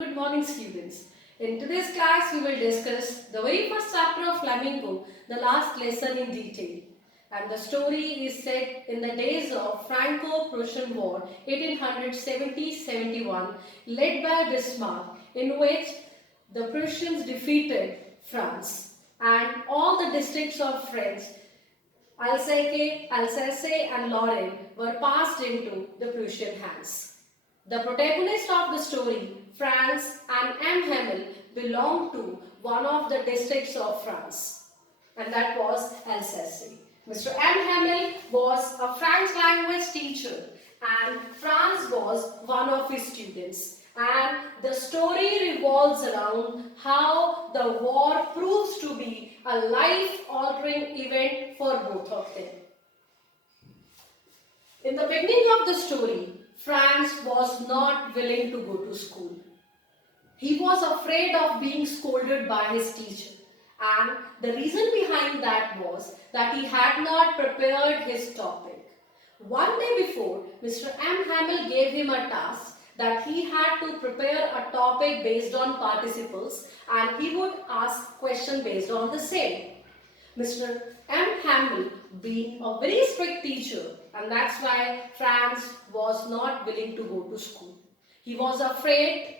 Good morning, students. In today's class, we will discuss the very first chapter of flamenco, the last lesson in detail. And the story is set in the days of Franco-Prussian War 1870-71, led by Bismarck, in which the Prussians defeated France and all the districts of France, Alsace and Lorraine, were passed into the Prussian hands. The protagonist of the story, Franz and M. Hamel, belonged to one of the districts of France, and that was Alsace. Mr. M. Hamel was a French language teacher, and Franz was one of his students. And the story revolves around how the war proves to be a life-altering event for both of them. In the beginning of the story, Franz was not willing to go to school. He was afraid of being scolded by his teacher, and the reason behind that was that he had not prepared his topic. One day before, Mr. M. Hamel gave him a task that he had to prepare a topic based on participles, and he would ask questions based on the same. Mr. M. Hamel being a very strict teacher, and that's why Franz was not willing to go to school. He was afraid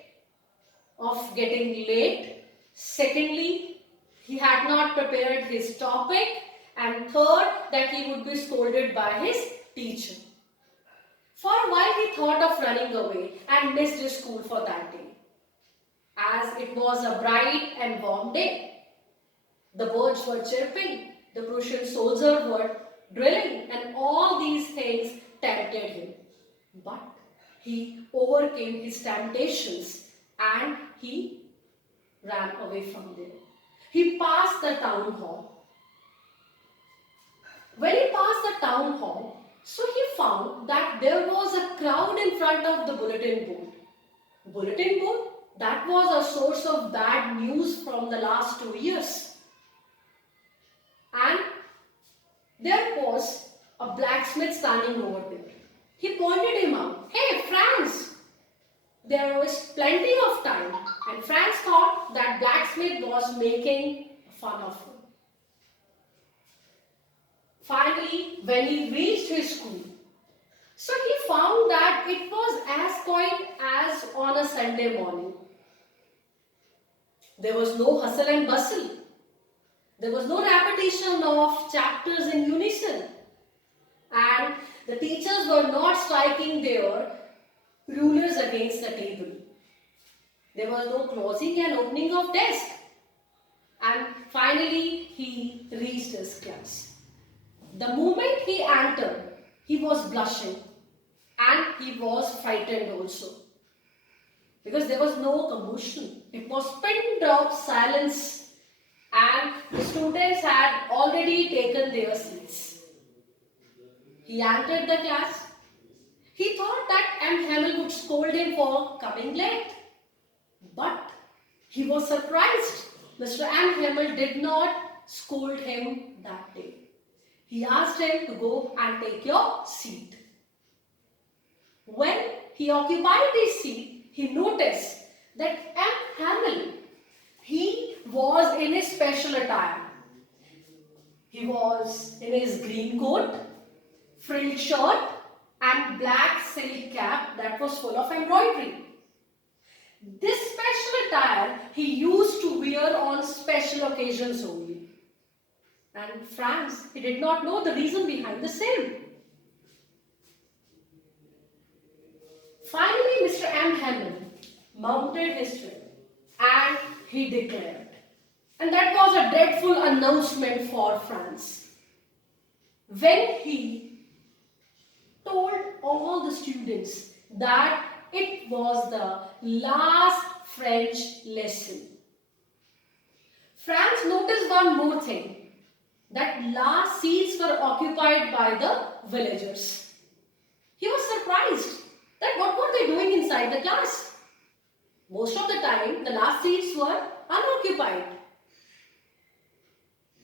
of getting late. Secondly, he had not prepared his topic. And third, that he would be scolded by his teacher. For a while, he thought of running away and missed his school for that day, as it was a bright and warm day. The birds were chirping, the Prussian soldiers were drilling, and all these things tempted him. But he overcame his temptations and he ran away from there. He passed the town hall. When he passed the town hall, so he found that there was a crowd in front of the bulletin board. Bulletin board? That was a source of bad news from the last 2 years. And there was a blacksmith standing over there. He pointed him out. Hey, Franz! There was plenty of time, and Franz thought that blacksmith was making fun of him. Finally, when he reached his school, so he found that it was as quiet as on a Sunday morning. There was no hustle and bustle. There was no repetition of chapters in unison, and the teachers were not striking their rulers against the table. There was no closing and opening of desk. And finally, he reached his class. The moment he entered, he was blushing and he was frightened also, because there was no commotion. It was pin drop silence. And the students had already taken their seats. He entered the class. He thought that M. Hamel would scold him for coming late. But he was surprised. Mr. M. Hamel did not scold him that day. He asked him to go and take your seat. When he occupied his seat, he noticed that M. Hamel, he was in his special attire. He was in his green coat, frilled shirt and black silk cap that was full of embroidery. This special attire he used to wear on special occasions only. And Franz, he did not know the reason behind the same. Finally, Mr. M. Hamel mounted his train and he declared. And that was a dreadful announcement for Franz. When he told all the students that it was the last French lesson. Franz noticed one more thing, that last seats were occupied by the villagers. He was surprised that what were they doing inside the class? Most of the time, the last seats were unoccupied.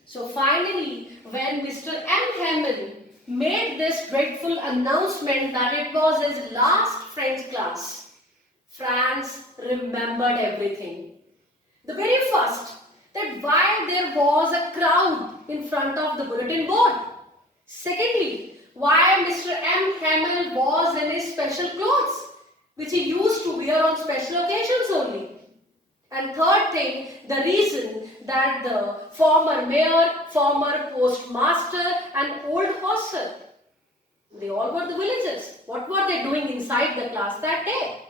So finally, when Mr. M. Hamel made this dreadful announcement that it was his last French class, Franz remembered everything. The very first, that why there was a crowd in front of the bulletin board. Secondly, why Mr. M. Hamel was in his special clothes, which he used to wear on special occasions only. And third thing, the reason that the former mayor, former postmaster and old hostel, they all were the villagers. What were they doing inside the class that day?